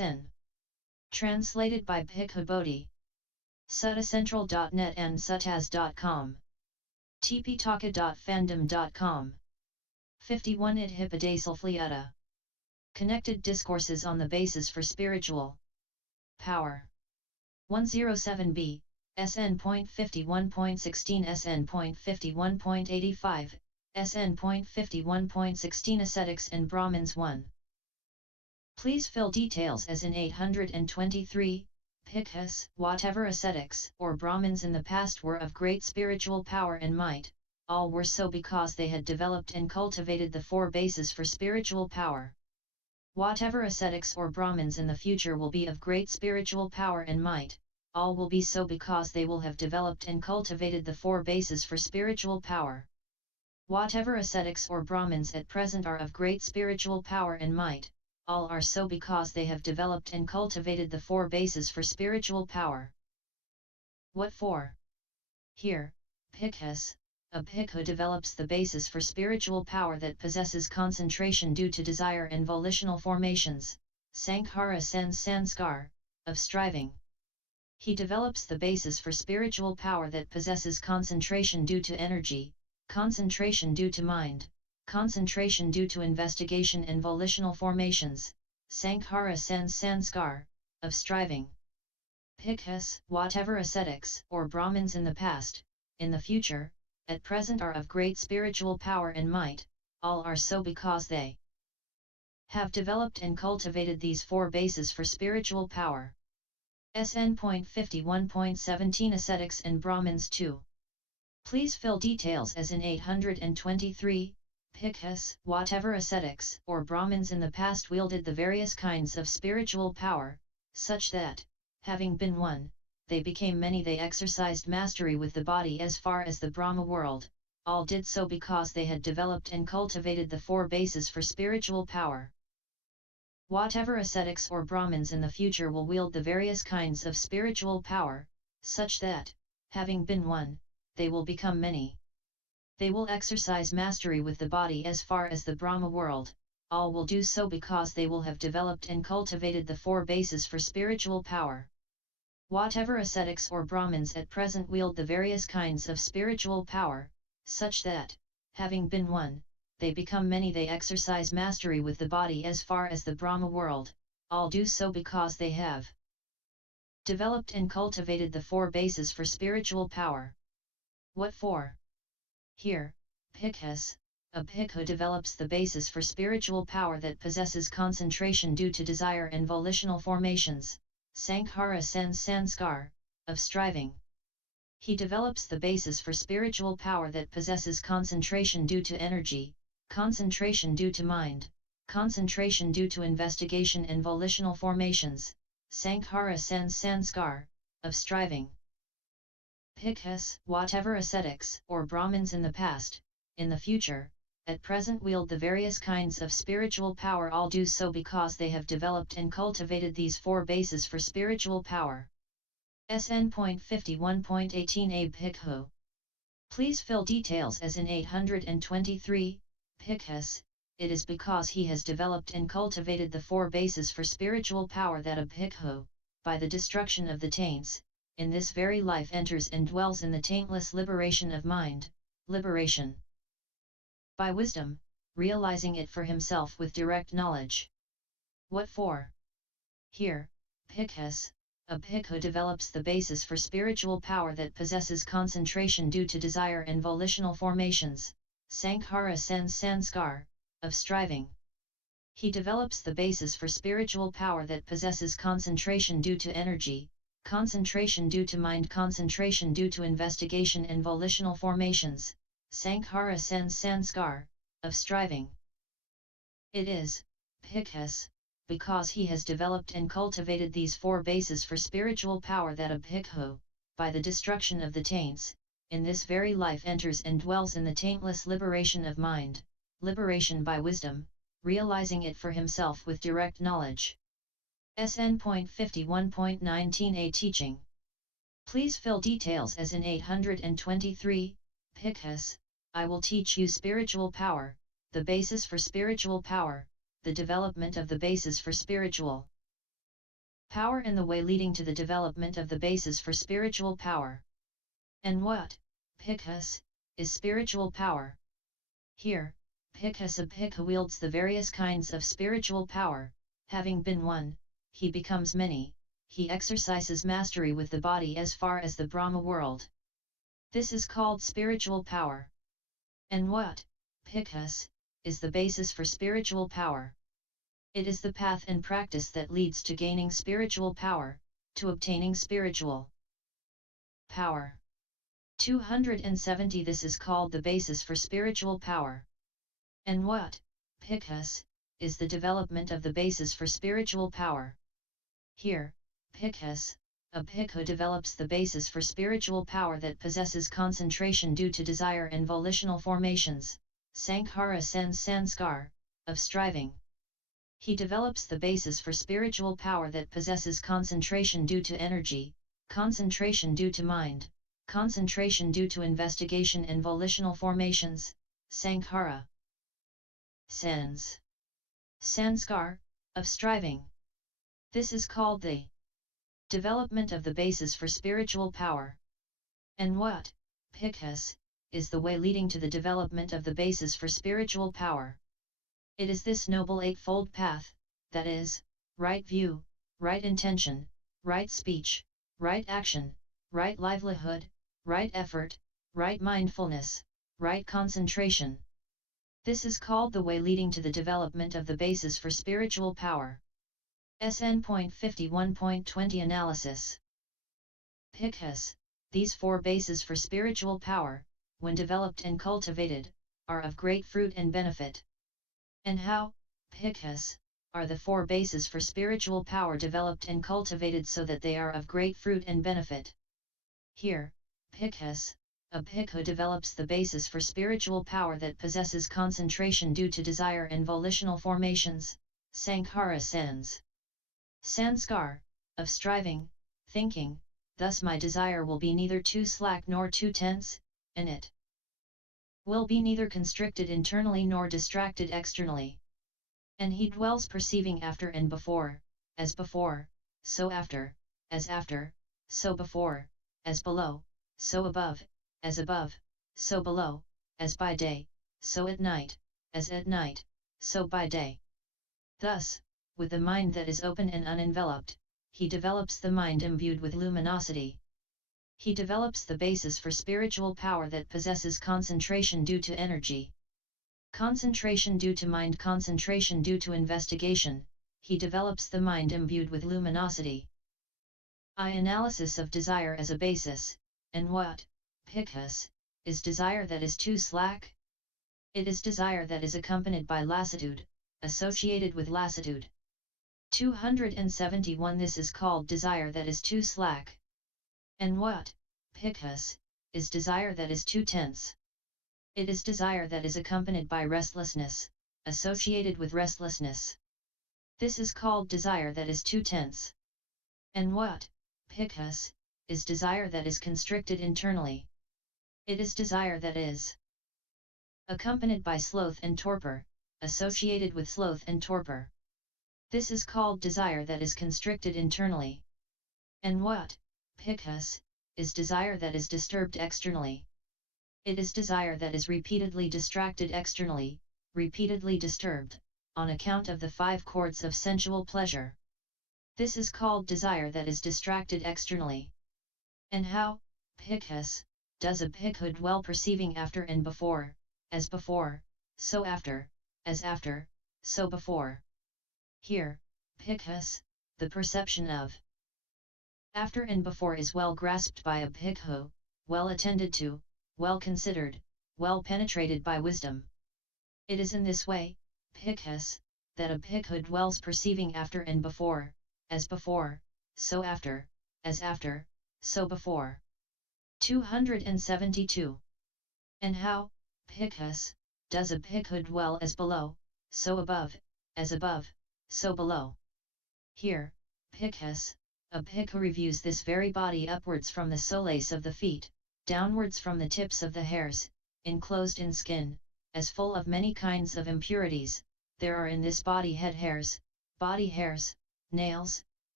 SN. Translated by Bhikkhu Bodhi. Suttacentral.net and suttaz.com. tptaka.fandom.com. 51 Iddhipadasalflyutta. Connected Discourses on the Basis for Spiritual Power. 107b, SN.51.16 SN.51.85, SN.51.16 Ascetics and Brahmins 1. Please fill details as in 823, Bhikkhus, whatever ascetics or Brahmins in the past were of great spiritual power and might, all were so because they had developed and cultivated the four bases for spiritual power. Whatever ascetics or Brahmins in the future will be of great spiritual power and might, all will be so because they will have developed and cultivated the four bases for spiritual power. Whatever ascetics or Brahmins at present are of great spiritual power and might, all are so because they have developed and cultivated the four bases for spiritual power. What for? Here, Bhikkhus, a bhikkhu develops the basis for spiritual power that possesses concentration due to desire and volitional formations, sankhara sanskar, of striving. He develops the basis for spiritual power that possesses concentration due to energy, concentration due to mind, concentration due to investigation and volitional formations, sankhara sanskar, of striving. Bhikkhus, whatever ascetics or Brahmins in the past, in the future, at present are of great spiritual power and might, all are so because they have developed and cultivated these four bases for spiritual power. SN.51.17 Ascetics and Brahmins 2. Please fill details as in 823, Bhikkhus, whatever ascetics or Brahmins in the past wielded the various kinds of spiritual power, such that, having been one, they became many. They exercised mastery with the body as far as the Brahma world, all did so because they had developed and cultivated the four bases for spiritual power. Whatever ascetics or Brahmins in the future will wield the various kinds of spiritual power, such that, having been one, they will become many. They will exercise mastery with the body as far as the Brahma world, all will do so because they will have developed and cultivated the four bases for spiritual power. Whatever ascetics or Brahmins at present wield the various kinds of spiritual power, such that, having been one, they become many. They exercise mastery with the body as far as the Brahma world, all do so because they have developed and cultivated the four bases for spiritual power. What for? Here, Bhikkhus, a bhikkhu develops the basis for spiritual power that possesses concentration due to desire and volitional formations, sankhara sanskar, of striving. He develops the basis for spiritual power that possesses concentration due to energy, concentration due to mind, concentration due to investigation and volitional formations, sankhara sanskar, of striving. Bhikkhus, whatever ascetics or Brahmins in the past, in the future, at present wield the various kinds of spiritual power, all do so because they have developed and cultivated these four bases for spiritual power. SN.51.18 A Bhikkhu. Please fill details as in 823, Bhikkhus, it is because he has developed and cultivated the four bases for spiritual power that a bhikkhu, by the destruction of the taints, in this very life enters and dwells in the taintless liberation of mind, liberation by wisdom, realizing it for himself with direct knowledge. What for? Here, Bhikkhus, a bhikkhu develops the basis for spiritual power that possesses concentration due to desire and volitional formations, sankhara sanskar, of striving. He develops the basis for spiritual power that possesses concentration due to energy, concentration due to mind, concentration due to investigation and volitional formations, sankhara sanskar, of striving. It is, Bhikkhus, because he has developed and cultivated these four bases for spiritual power that a bhikkhu, by the destruction of the taints, in this very life enters and dwells in the taintless liberation of mind, liberation by wisdom, realizing it for himself with direct knowledge. SN.51.19 A Teaching. Please fill details as in 823, Bhikkhus, I will teach you spiritual power, the basis for spiritual power, the development of the basis for spiritual Power and the way leading to the development of the basis for spiritual power. And what, Bhikkhus, is spiritual power? Here, Bhikkhus, a Bhikkhu wields the various kinds of spiritual power. Having been one, he becomes many. He exercises mastery with the body as far as the Brahma world. This is called spiritual power. And what, Bhikkhus, is the basis for spiritual power? It is the path and practice that leads to gaining spiritual power, to obtaining spiritual power. 270. This is called the basis for spiritual power. And what, Bhikkhus, is the development of the basis for spiritual power? Here, Bhikkhus, a Bhikkhu develops the basis for spiritual power that possesses concentration due to desire and volitional formations, sankhara sanskar, of striving. He develops the basis for spiritual power that possesses concentration due to energy, concentration due to mind, concentration due to investigation and volitional formations, sankhara sanskar, of striving. This is called the development of the basis for spiritual power. And what, Bhikkhus, is the way leading to the development of the basis for spiritual power? It is this noble eightfold path, that is, right view, right intention, right speech, right action, right livelihood, right effort, right mindfulness, right concentration. This is called the way leading to the development of the basis for spiritual power. SN.51.20 Analysis. Bhikkhus, these four bases for spiritual power, when developed and cultivated, are of great fruit and benefit. And how, Bhikkhus, are the four bases for spiritual power developed and cultivated so that they are of great fruit and benefit? Here, Bhikkhus, a Bhikkhu develops the basis for spiritual power that possesses concentration due to desire and volitional formations, sankhara sanskar, of striving, thinking, thus my desire will be neither too slack nor too tense, and it will be neither constricted internally nor distracted externally. And he dwells perceiving after and before, as before, so after, as after, so before, as below, so above, as above, so below, as by day, so at night, as at night, so by day. Thus, with the mind that is open and unenveloped, he develops the mind imbued with luminosity. He develops the basis for spiritual power that possesses concentration due to energy, concentration due to mind, concentration due to investigation. He develops the mind imbued with luminosity. Analysis of desire as a basis. And what, Bhikkhus, is desire that is too slack? It is desire that is accompanied by lassitude, associated with lassitude. 271. This is called desire that is too slack. And what, Bhikkhus, is desire that is too tense? It is desire that is accompanied by restlessness, associated with restlessness. This is called desire that is too tense. And what, Bhikkhus, is desire that is constricted internally? It is desire that is accompanied by sloth and torpor, associated with sloth and torpor. This is called desire that is constricted internally. And what, Bhikkhus, is desire that is disturbed externally? It is desire that is repeatedly distracted externally, repeatedly disturbed, on account of the 5 courts of sensual pleasure. This is called desire that is distracted externally. And how, Bhikkhus, does a Bhikkhu dwell perceiving after and before, as before, so after, as after, so before? Here, Bhikkhus, the perception of after and before is well grasped by a Bhikkhu, well attended to, well considered, well penetrated by wisdom. It is in this way, Bhikkhus, that a Bhikkhu dwells perceiving after and before, as before, so after, as after, so before. 272. And how, Bhikkhus, does a Bhikkhu dwell as below, so above, as above, so below? Here, Bhikkhus, a Bhikkhu reviews this very body upwards from the soles of the feet, downwards from the tips of the hairs, enclosed in skin, as full of many kinds of impurities. There are in this body head hairs, nails,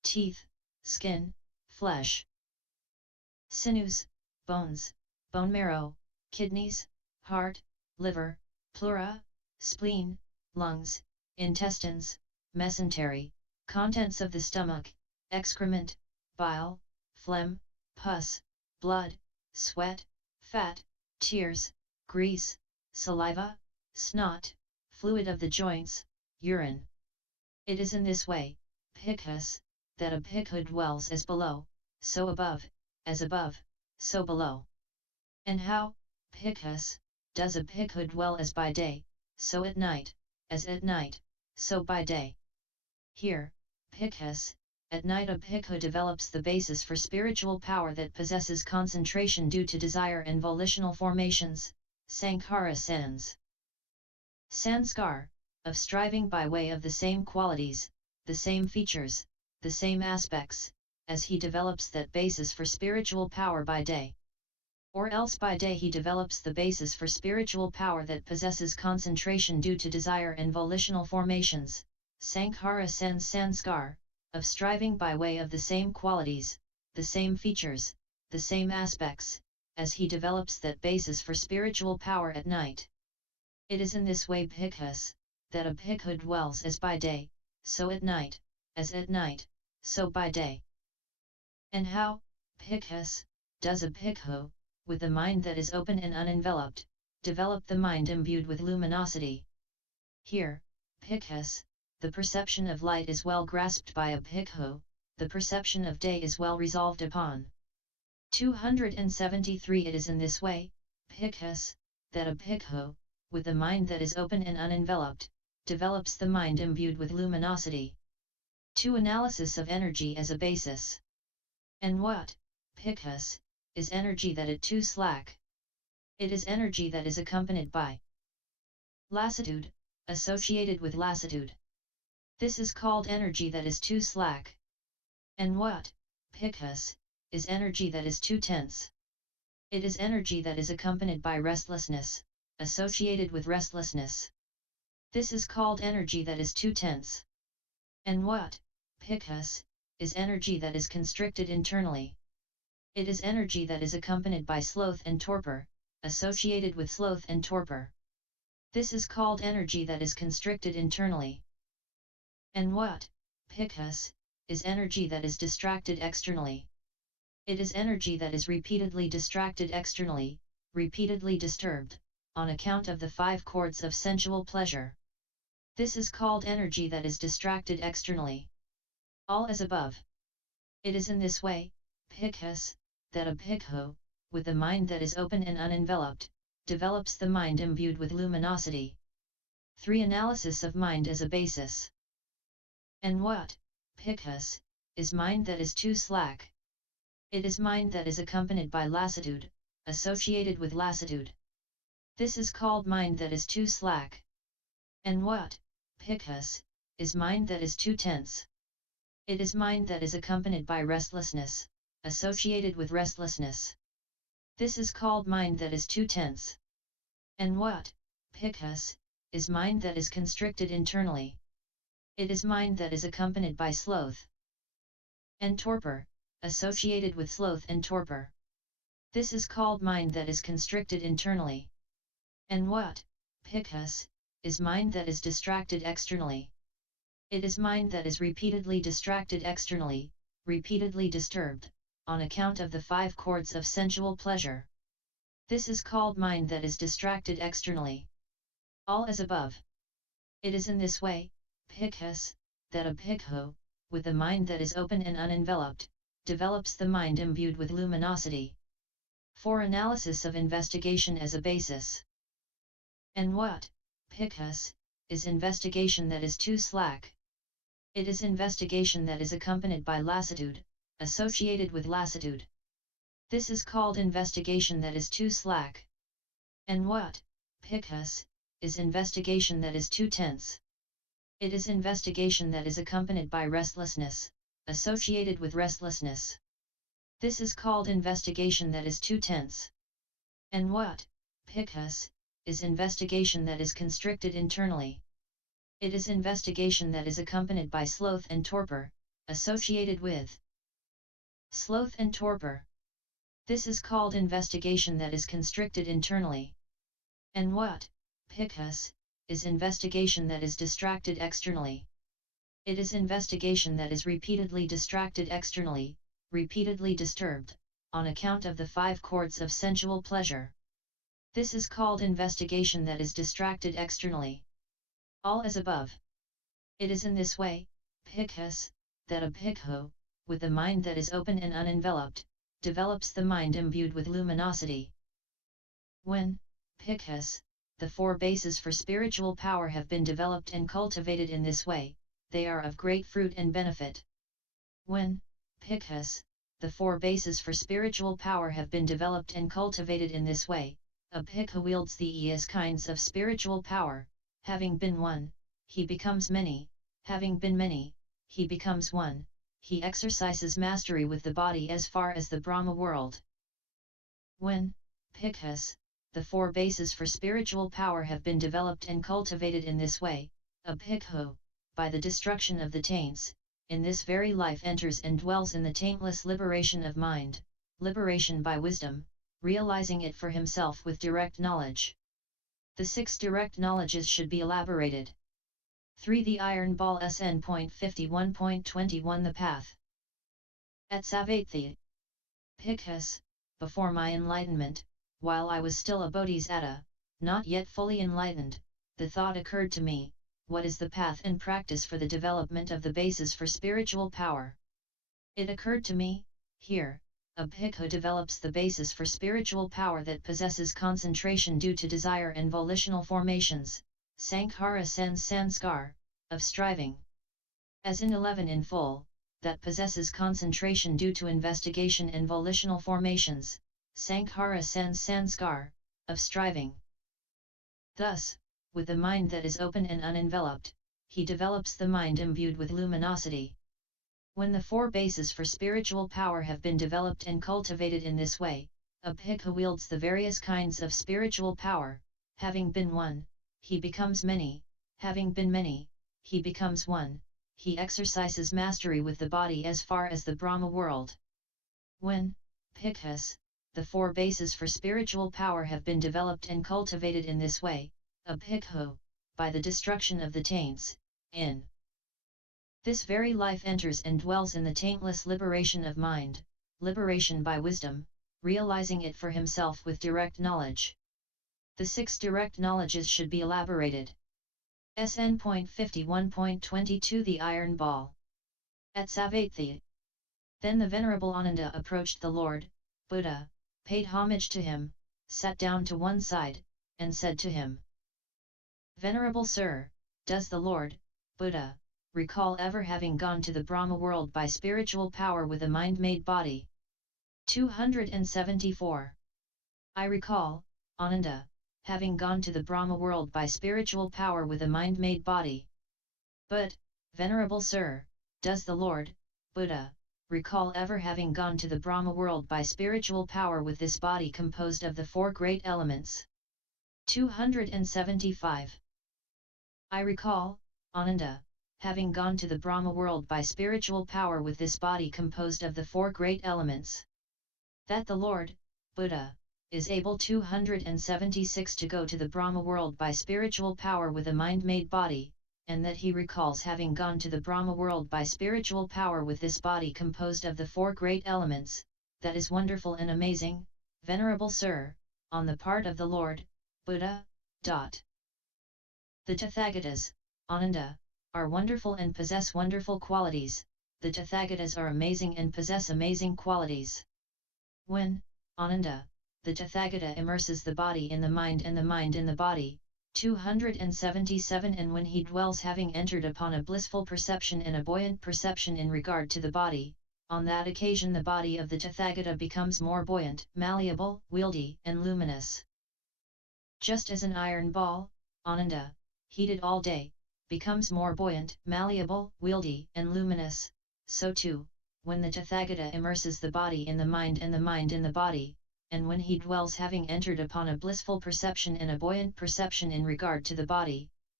teeth, skin, flesh, sinews, bones, bone marrow, kidneys, heart, liver, pleura, spleen, lungs, intestines, mesentery, contents of the stomach, excrement, bile, phlegm, pus, blood, sweat, fat, tears, grease, saliva, snot, fluid of the joints, urine. It is in this way, Bhikkhus, that a bhikkhu dwells as below, so above, as above, so below. And how, Bhikkhus, does a bhikkhu dwell as by day, so at night, as at night, so by day. Here, Bhikkhus, at night a bhikkhu develops the basis for spiritual power that possesses concentration due to desire and volitional formations, sankhara sins. Sanskar, of striving by way of the same qualities, the same features, the same aspects, as he develops that basis for spiritual power by day. Or else by day he develops the basis for spiritual power that possesses concentration due to desire and volitional formations, sankhara sins sanskar, of striving by way of the same qualities, the same features, the same aspects, as he develops that basis for spiritual power at night. It is in this way, Bhikkhus, that a bhikkhu dwells as by day, so at night, as at night, so by day. And how, Bhikkhus, does a bhikkhu, with the mind that is open and unenveloped, develop the mind imbued with luminosity? Here, Bhikkhus, the perception of light is well grasped by a bhikkhu, the perception of day is well resolved upon. 273 It is in this way, Bhikkhus, that a bhikkhu, with the mind that is open and unenveloped, develops the mind imbued with luminosity. 2. Analysis of energy as a basis. And what, Bhikkhus, is energy that is too slack? It is energy that is accompanied by lassitude, associated with lassitude. This is called energy that is too slack. And what, Bhikkhus, is energy that is too tense? It is energy that is accompanied by restlessness, associated with restlessness. This is called energy that is too tense. And what, Bhikkhus, is energy that is constricted internally? It is energy that is accompanied by sloth and torpor, associated with sloth and torpor. This is called energy that is constricted internally. And what, Bhikkhus, is energy that is distracted externally? It is energy that is repeatedly distracted externally, repeatedly disturbed, on account of the 5 chords of sensual pleasure. This is called energy that is distracted externally. All as above. It is in this way, Bhikkhus, that a bhikkhu, with the mind that is open and unenveloped, develops the mind imbued with luminosity. 3. Analysis of mind as a basis. And what, Bhikkhus, is mind that is too slack? It is mind that is accompanied by lassitude, associated with lassitude. This is called mind that is too slack. And what, Bhikkhus, is mind that is too tense? It is mind that is accompanied by restlessness, associated with restlessness. This is called mind that is too tense. And what, Bhikkhus, is mind that is constricted internally? It is mind that is accompanied by sloth and torpor, associated with sloth and torpor. This is called mind that is constricted internally. And what, Bhikkhus, is mind that is distracted externally? It is mind that is repeatedly distracted externally, repeatedly disturbed, on account of the 5 chords of sensual pleasure. This is called mind that is distracted externally. All as above. It is in this way, Bhikkhus, that a bhikkhu, with the mind that is open and unenveloped, develops the mind imbued with luminosity. 4. Analysis of investigation as a basis. And what, Bhikkhus, is investigation that is too slack? It is investigation that is accompanied by lassitude, associated with lassitude. This is called investigation that is too slack. And what, Bhikkhus, is investigation that is too tense? It is investigation that is accompanied by restlessness, associated with restlessness. This is called investigation that is too tense. And what, Bhikkhus, is investigation that is constricted internally? It is investigation that is accompanied by sloth and torpor, associated with sloth and torpor. This is called investigation that is constricted internally. And what, Bhikkhus, is investigation that is distracted externally? It is investigation that is repeatedly distracted externally, repeatedly disturbed, on account of the 5 chords of sensual pleasure. This is called investigation that is distracted externally. All as above. It is in this way, Bhikkhus, that a bhikkhu, with a mind that is open and unenveloped, develops the mind imbued with luminosity. When, Bhikkhus, the 4 bases for spiritual power have been developed and cultivated in this way, they are of great fruit and benefit. When, Bhikkhus, the 4 bases for spiritual power have been developed and cultivated in this way, a bhikkhu wields the es kinds of spiritual power. Having been one, he becomes many, having been many, he becomes one, he exercises mastery with the body as far as the Brahma world. When, Bhikkhus, the 4 bases for spiritual power have been developed and cultivated in this way, a bhikkhu, by the destruction of the taints, in this very life enters and dwells in the taintless liberation of mind, liberation by wisdom, realizing it for himself with direct knowledge. The 6 direct knowledges should be elaborated. 3. The iron ball SN.51.21 The path. At Savatthi. Bhikkhus, before my enlightenment, while I was still a bodhisattva, not yet fully enlightened, the thought occurred to me, what is the path and practice for the development of the basis for spiritual power? It occurred to me, here, a bhikkhu develops the basis for spiritual power that possesses concentration due to desire and volitional formations, sankhara sanskar, of striving. As in 11 in full, that possesses concentration due to investigation and volitional formations, sankhara sanskar, of striving. Thus, with a mind that is open and unenveloped, he develops the mind imbued with luminosity. When the 4 bases for spiritual power have been developed and cultivated in this way, a bhikkhu wields the various kinds of spiritual power. Having been one, he becomes many, having been many, he becomes one, he exercises mastery with the body as far as the Brahma world. When, Bhikkhus, the 4 bases for spiritual power have been developed and cultivated in this way, a bhikkhu, by the destruction of the taints, in this very life enters and dwells in the taintless liberation of mind, liberation by wisdom, realizing it for himself with direct knowledge. The 6 direct knowledges should be elaborated. SN.51.22 The iron ball. At Savatthi. Then the Venerable Ananda approached the Lord, Buddha, paid homage to him, sat down to one side, and said to him, Venerable Sir, does the Lord, Buddha, recall ever having gone to the Brahma world by spiritual power with a mind-made body? 274. I recall, Ananda, having gone to the Brahma world by spiritual power with a mind-made body. But, Venerable Sir, does the Lord, Buddha, recall ever having gone to the Brahma world by spiritual power with this body composed of the 4 great elements? 275. I recall, Ananda, having gone to the Brahma world by spiritual power with this body composed of the 4 great elements. That the Lord, Buddha, is able 276 to go to the Brahma world by spiritual power with a mind-made body, and that he recalls having gone to the Brahma world by spiritual power with this body composed of the 4 great elements, that is wonderful and amazing, Venerable Sir, on the part of the Lord, Buddha. The Tathagatas, Ananda, are wonderful and possess wonderful qualities, the Tathagatas are amazing and possess amazing qualities. When, Ananda, the Tathagata immerses the body in the mind and the mind in the body, 277 and when he dwells having entered upon a blissful perception and a buoyant perception in regard to the body, on that occasion the body of the Tathagata becomes more buoyant, malleable, wieldy, and luminous. Just as an iron ball, Ananda, heated all day, becomes more buoyant, malleable, wieldy, and luminous, so too, when the Tathagata immerses the body in the mind and the mind in the body, and when he dwells having entered upon a blissful perception and a buoyant perception in regard to the body,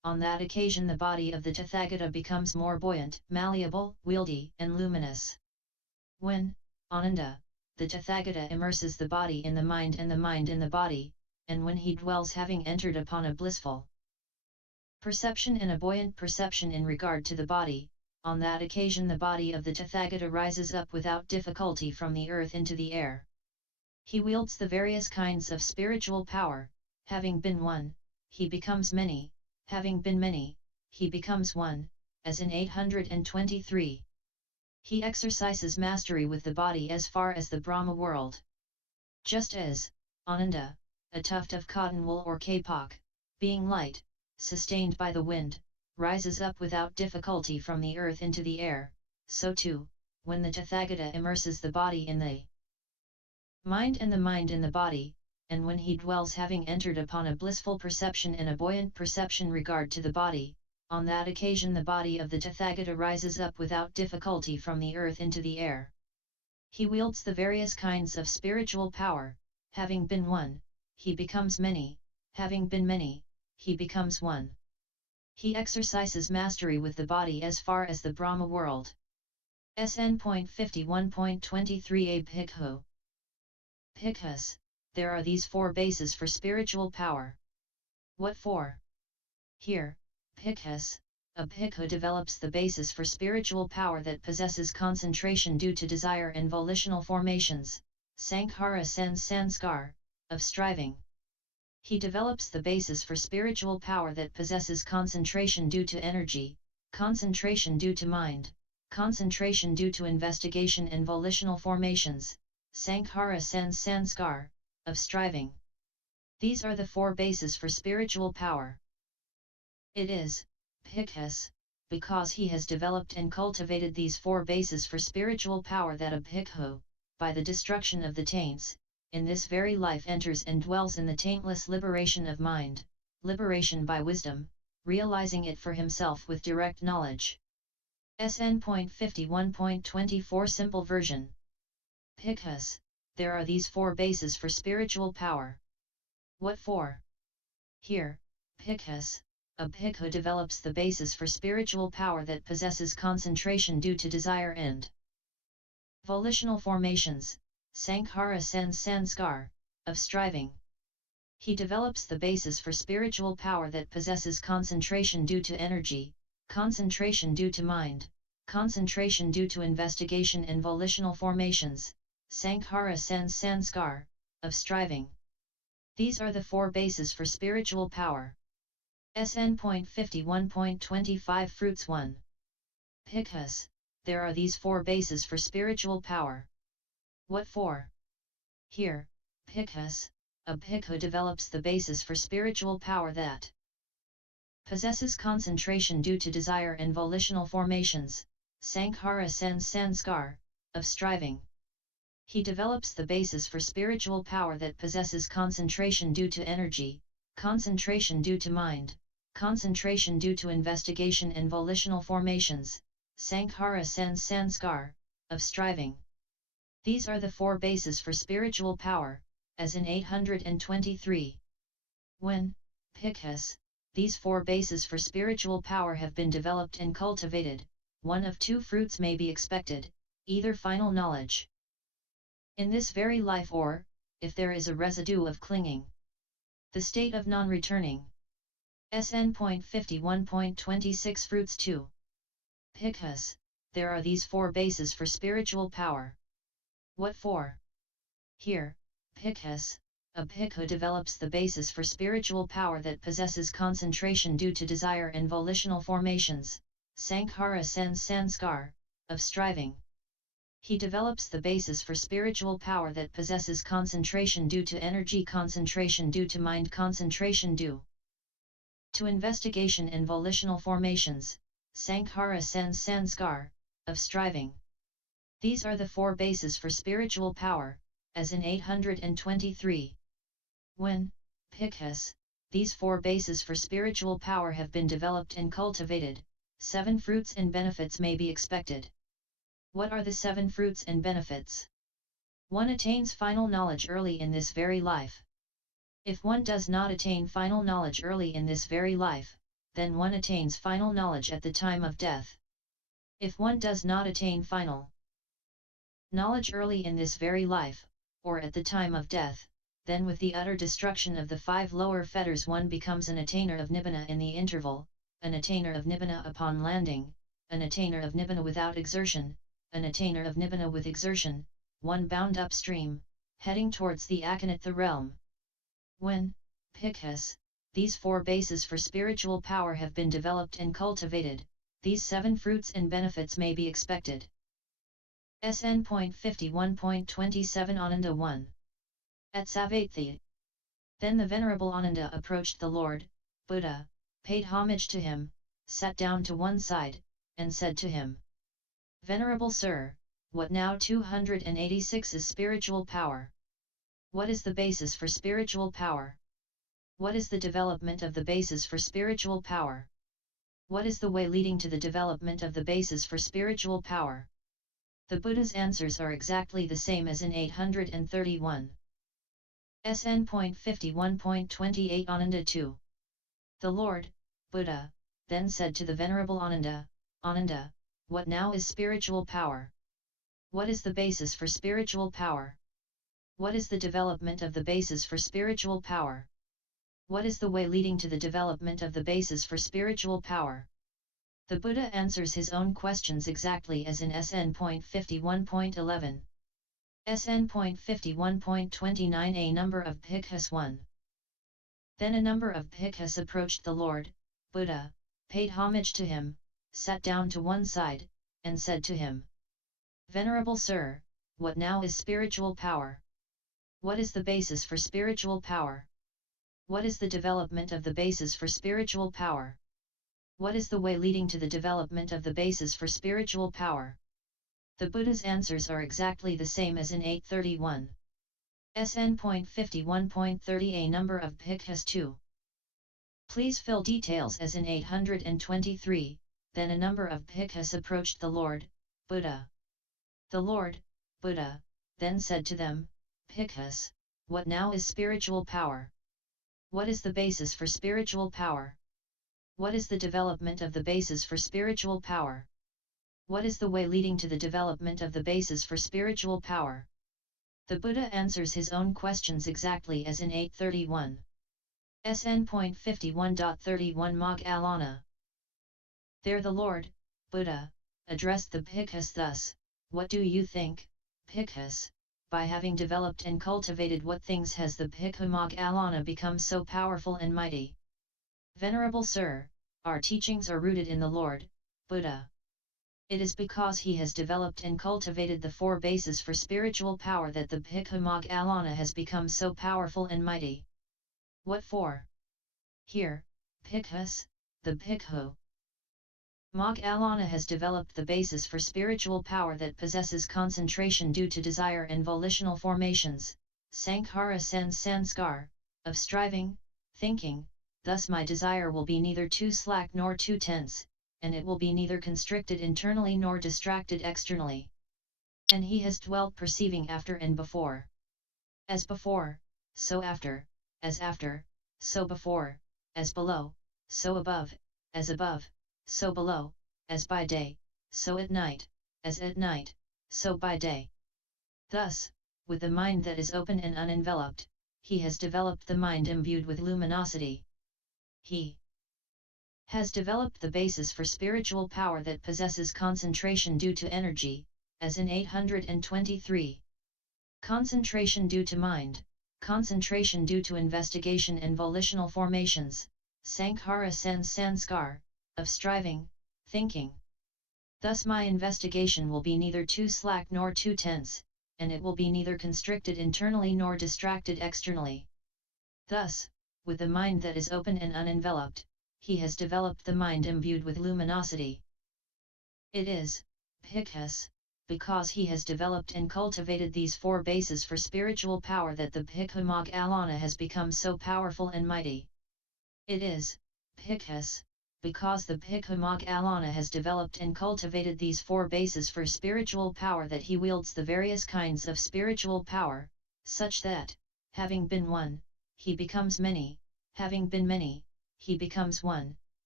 on that occasion the body of the Tathagata becomes more buoyant, malleable, wieldy, and luminous. When, Ananda, the Tathagata immerses the body in the mind and the mind in the body, and when he dwells having entered upon a blissful perception and a buoyant perception in regard to the body, on that occasion the body of the Tathagata rises up without difficulty from the earth into the air. He wields the various kinds of spiritual power, having been one, he becomes many, having been many, he becomes one, as in 823. He exercises mastery with the body as far as the Brahma world. Just as, Ananda, a tuft of cotton wool or kapok, being light, sustained by the wind, rises up without difficulty from the earth into the air, so too, when the Tathagata immerses the body in the mind and the mind in the body, and when he dwells having entered upon a blissful perception and a buoyant perception regard to the body, on that occasion the body of the Tathagata rises up without difficulty from the earth into the air. He wields the various kinds of spiritual power, having been one, he becomes many, having been many, he becomes one. He exercises mastery with the body as far as the Brahma world. SN.51.23 A Bhikkhu. Bhikkhus, there are these four bases for spiritual power. What for? Here, Bhikkhus, a bhikkhu develops the basis for spiritual power that possesses concentration due to desire and volitional formations, sankhara sanskar, of striving. He develops the basis for spiritual power that possesses concentration due to energy, concentration due to mind, concentration due to investigation and volitional formations, sankhara sanskar, of striving. These are the four bases for spiritual power. It is, Bhikkhus, because he has developed and cultivated these four bases for spiritual power that a bhikkhu, by the destruction of the taints, in this very life enters and dwells in the taintless liberation of mind, liberation by wisdom, realizing it for himself with direct knowledge. SN.51.24 Simple version. Bhikkhus, there are these four bases for spiritual power. What for? Here, Bhikkhus, a bhikkhu develops the basis for spiritual power that possesses concentration due to desire and volitional formations, sankhara sanskar, of striving. He develops the basis for spiritual power that possesses concentration due to energy, concentration due to mind, concentration due to investigation and volitional formations, sankhara sanskar, of striving. These are the four bases for spiritual power. SN.51.25 Fruits 1. Bhikkhus, there are these four bases for spiritual power. What for? Here, Bhikkhus, a bhikkhu develops the basis for spiritual power that possesses concentration due to desire and volitional formations, sankhara sanskar, of striving. He develops the basis for spiritual power that possesses concentration due to energy, concentration due to mind, concentration due to investigation and volitional formations, sankhara sanskar, of striving. These are the four bases for spiritual power, as in 823. When, Bhikkhus, these four bases for spiritual power have been developed and cultivated, one of two fruits may be expected, either final knowledge in this very life or, if there is a residue of clinging, the state of non-returning. SN.51.26 Fruits 2. Bhikkhus, there are these four bases for spiritual power. What for? Here, Bhikkhus, a bhikkhu develops the basis for spiritual power that possesses concentration due to desire and volitional formations, sankhara sanskar, of striving. He develops the basis for spiritual power that possesses concentration due to energy, concentration due to mind, concentration due to investigation and volitional formations, sankhara sanskar, of striving. These are the four bases for spiritual power, as in 823. When, Bhikkhus, these four bases for spiritual power have been developed and cultivated, 7 fruits and benefits may be expected. What are the 7 fruits and benefits? 1 attains final knowledge early in this very life. If one does not attain final knowledge early in this very life, then one attains final knowledge at the time of death. If one does not attain final knowledge early in this very life, or at the time of death, then with the utter destruction of the 5 lower fetters one becomes an attainer of Nibbana in the interval, an attainer of Nibbana upon landing, an attainer of Nibbana without exertion, an attainer of Nibbana with exertion, one bound upstream, heading towards the Akanatha realm. When, Bhikkhus, these 4 bases for spiritual power have been developed and cultivated, these 7 fruits and benefits may be expected. SN.51.27 Ananda 1. At Savatthi. Then the Venerable Ananda approached the Lord, Buddha, paid homage to him, sat down to one side, and said to him, Venerable Sir, what now 286 is spiritual power? What is the basis for spiritual power? What is the development of the basis for spiritual power? What is the way leading to the development of the basis for spiritual power? The Buddha's answers are exactly the same as in 831. SN.51.28 Ananda 2. The Lord, Buddha, then said to the Venerable Ananda, Ananda, what now is spiritual power? What is the basis for spiritual power? What is the development of the basis for spiritual power? What is the way leading to the development of the basis for spiritual power? The Buddha answers his own questions exactly as in SN.51.11. SN.51.29 A number of Bhikkhus 1. Then a number of Bhikkhus approached the Lord, Buddha, paid homage to him, sat down to one side, and said to him, Venerable Sir, what now is spiritual power? What is the basis for spiritual power? What is the development of the basis for spiritual power? What is the way leading to the development of the basis for spiritual power? The Buddha's answers are exactly the same as in 831. SN.51.30 A number of Bhikkhus 2. Please fill details as in 823. Then a number of Bhikkhus approached the Lord, Buddha. The Lord, Buddha, then said to them, Bhikkhus, what now is spiritual power? What is the basis for spiritual power? What is the development of the basis for spiritual power? What is the way leading to the development of the basis for spiritual power? The Buddha answers his own questions exactly as in 831. SN.51.31 Mag Alana. There the Lord, Buddha, addressed the Bhikkhus thus, What do you think, Bhikkhus, by having developed and cultivated what things has the Bhikkhu Mag Alana become so powerful and mighty? Venerable Sir, our teachings are rooted in the Lord, Buddha. It is because he has developed and cultivated the 4 bases for spiritual power that the Bhikkhu Mag Alana has become so powerful and mighty. What for? Here, Bhikkhus, the Bhikkhu Mag Alana has developed the basis for spiritual power that possesses concentration due to desire and volitional formations, sankhara sanskar, of striving, thinking, thus my desire will be neither too slack nor too tense, and it will be neither constricted internally nor distracted externally. And he has dwelt perceiving after and before. As before, so after, as after, so before, as below, so above, as above, so below, as by day, so at night, as at night, so by day. Thus, with the mind that is open and unenveloped, he has developed the mind imbued with luminosity. He has developed the basis for spiritual power that possesses concentration due to energy, as in 823. Concentration due to mind, concentration due to investigation and volitional formations, sankhara sanskar, of striving, thinking. Thus my investigation will be neither too slack nor too tense, and it will be neither constricted internally nor distracted externally. Thus, with the mind that is open and unenveloped, he has developed the mind imbued with luminosity. It is, Bhikkhus, because he has developed and cultivated these 4 bases for spiritual power that the Bhikkhu Mag Alana has become so powerful and mighty. It is, Bhikkhus, because the Bhikkhu Mag Alana has developed and cultivated these 4 bases for spiritual power that he wields the various kinds of spiritual power, such that, having been one, he becomes many, having been many, he becomes one,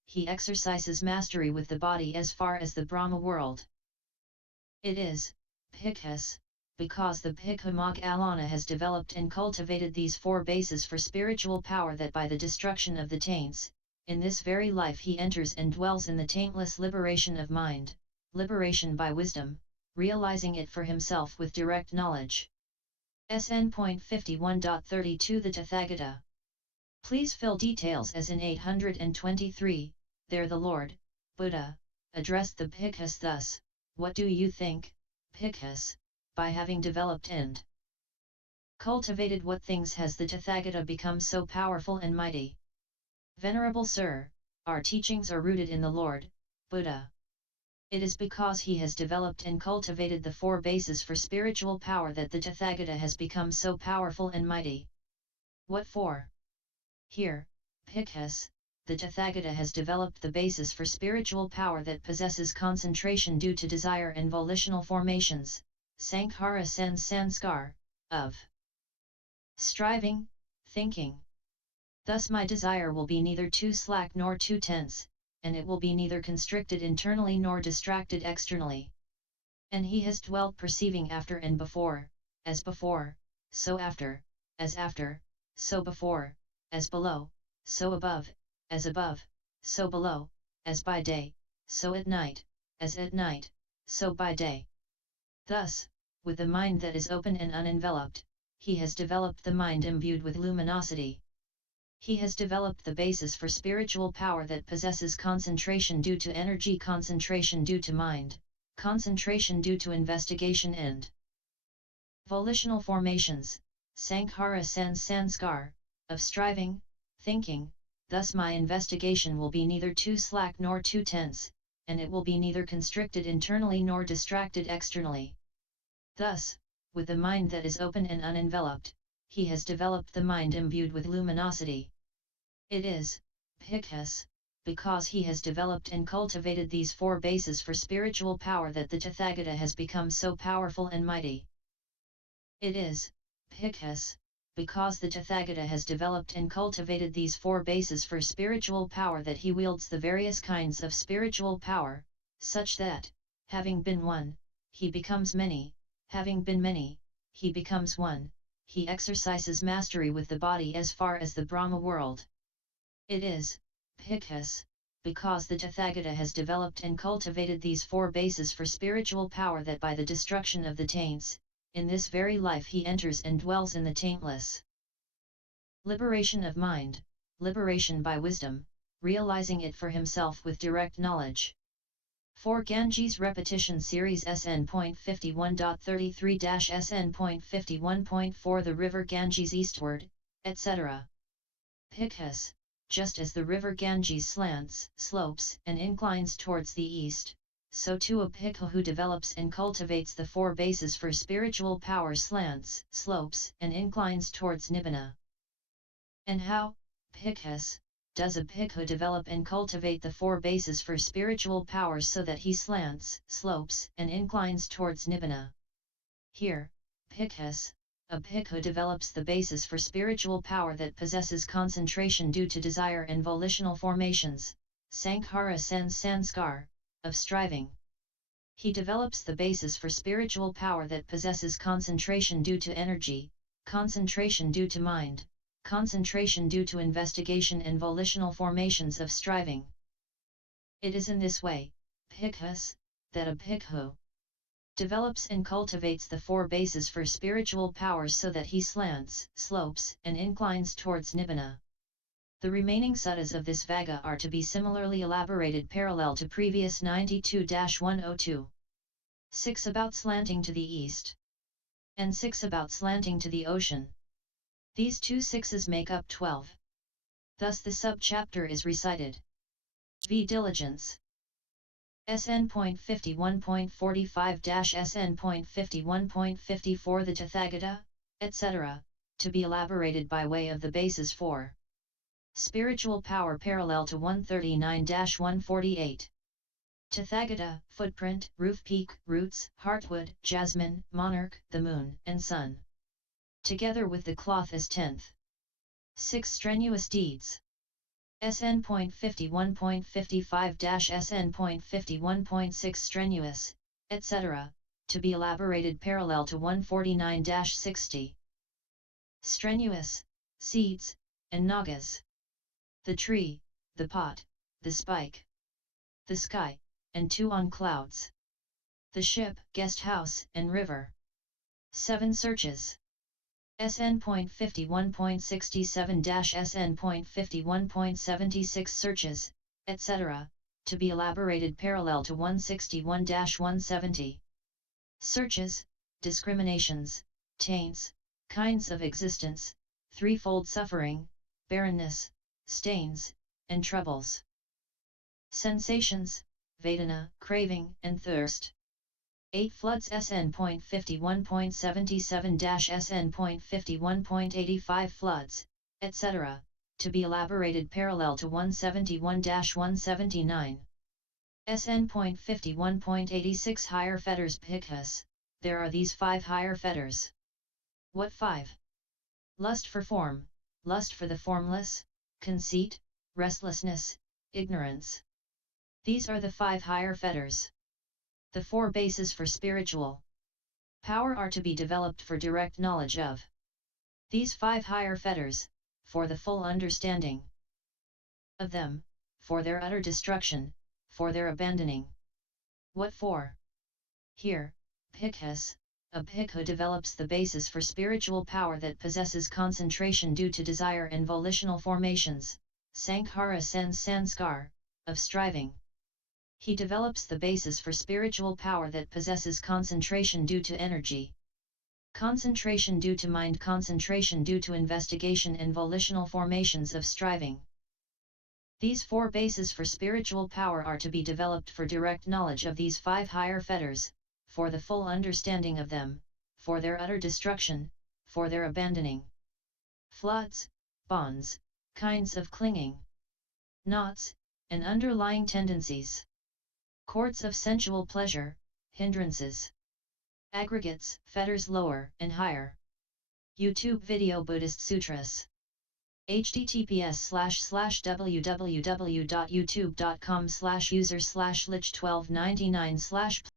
he exercises mastery with the body as far as the Brahma world. It is, Bhikkhus, because the Bhikkhu Moggallana has developed and cultivated these four bases for spiritual power that by the destruction of the taints, in this very life he enters and dwells in the taintless liberation of mind, liberation by wisdom, realizing it for himself with direct knowledge. SN.51.32 The Tathagata. Please fill details as in 823, there the Lord, Buddha, addressed the Bhikkhus thus, what do you think, Bhikkhus, by having developed and cultivated what things has the Tathagata become so powerful and mighty? Venerable Sir, our teachings are rooted in the Lord, Buddha. It is because he has developed and cultivated the four bases for spiritual power that the Tathagata has become so powerful and mighty. What for? Here, Bhikkhus, the Tathagata has developed the basis for spiritual power that possesses concentration due to desire and volitional formations, sankhara sanskar, of striving, thinking. Thus my desire will be neither too slack nor too tense, and it will be neither constricted internally nor distracted externally. And he has dwelt perceiving after and before, as before, so after, as after, so before, as below, so above, as above, so below, as by day, so at night, as at night, so by day. Thus, with the mind that is open and unenveloped, he has developed the mind imbued with luminosity. He has developed the basis for spiritual power that possesses concentration due to energy, concentration due to mind, concentration due to investigation and volitional formations, sankhara sanskar, of striving, thinking. Thus my investigation will be neither too slack nor too tense, and it will be neither constricted internally nor distracted externally. Thus, with the mind that is open and unenveloped, he has developed the mind imbued with luminosity. It is, Bhikkhus, because he has developed and cultivated these four bases for spiritual power that the Tathagata has become so powerful and mighty. It is, Bhikkhus, because the Tathagata has developed and cultivated these four bases for spiritual power that he wields the various kinds of spiritual power, such that, having been one, he becomes many, having been many, he becomes one, he exercises mastery with the body as far as the Brahma world. It is, Bhikkhus, because the Tathagata has developed and cultivated these four bases for spiritual power that by the destruction of the taints, in this very life he enters and dwells in the taintless liberation of mind, liberation by wisdom, realizing it for himself with direct knowledge. For Ganges Repetition Series SN.51.33 SN.51.4 The river Ganges eastward, etc. Bhikkhus, just as the river Ganges slants, slopes and inclines towards the east, so too a bhikkhu who develops and cultivates the four bases for spiritual power slants, slopes and inclines towards nibbana. And how, Bhikkhus, does a bhikkhu develop and cultivate the four bases for spiritual power so that he slants, slopes and inclines towards nibbana? Here, Bhikkhus, a bhikkhu develops the basis for spiritual power that possesses concentration due to desire and volitional formations, sankhara sanskar, of striving. He develops the basis for spiritual power that possesses concentration due to energy, concentration due to mind, concentration due to investigation and volitional formations of striving. It is in this way, Bhikkhus, that a bhikkhu develops and cultivates the four bases for spiritual power so that he slants, slopes and inclines towards nibbana. The remaining suttas of this Vagga are to be similarly elaborated parallel to previous 92-102. 6 about slanting to the east, and 6 about slanting to the ocean. These two sixes make up 12. Thus the sub-chapter is recited. V. Diligence. SN.51.45 SN.51.54 The Tathagata, etc., to be elaborated by way of the basis for spiritual power parallel to 139-148. Tathagata, footprint, roof peak, roots, heartwood, jasmine, monarch, the moon and sun. Together with the cloth as 10th. 6 strenuous deeds. SN.51.55 SN.51.16 Strenuous, etc., to be elaborated parallel to 149-60. Strenuous, seeds, and nagas. The tree, the pot, the spike. The sky, and 2 on clouds. The ship, guest house, and river. 7 searches. SN.51.67 SN.51.76 searches, etc., to be elaborated parallel to 161-170. Searches, discriminations, taints, kinds of existence, threefold suffering, barrenness, stains, and troubles. Sensations, Vedana, craving and thirst. 8 floods SN.51.77 SN.51.85 floods, etc., to be elaborated parallel to 171-179. SN.51.86 Higher fetters Bhikkhus, there are these 5 higher fetters. What 5? Lust for form, lust for the formless, conceit, restlessness, ignorance. These are the 5 higher fetters. The 4 bases for spiritual power are to be developed for direct knowledge of these 5 higher fetters, for the full understanding of them, for their utter destruction, for their abandoning. What for? Here, Bhikkhus, a bhikkhu develops the basis for spiritual power that possesses concentration due to desire and volitional formations, sankhara sense sanskar, of striving. He develops the basis for spiritual power that possesses concentration due to energy. Concentration due to mind, concentration due to investigation and volitional formations of striving. These 4 bases for spiritual power are to be developed for direct knowledge of these 5 higher fetters, for the full understanding of them, for their utter destruction, for their abandoning. Floods, bonds, kinds of clinging, knots, and underlying tendencies. Cords of sensual pleasure, hindrances. Aggregates, fetters lower and higher. YouTube video Buddhist Sutras. https://www.youtube.com/user/lich1299/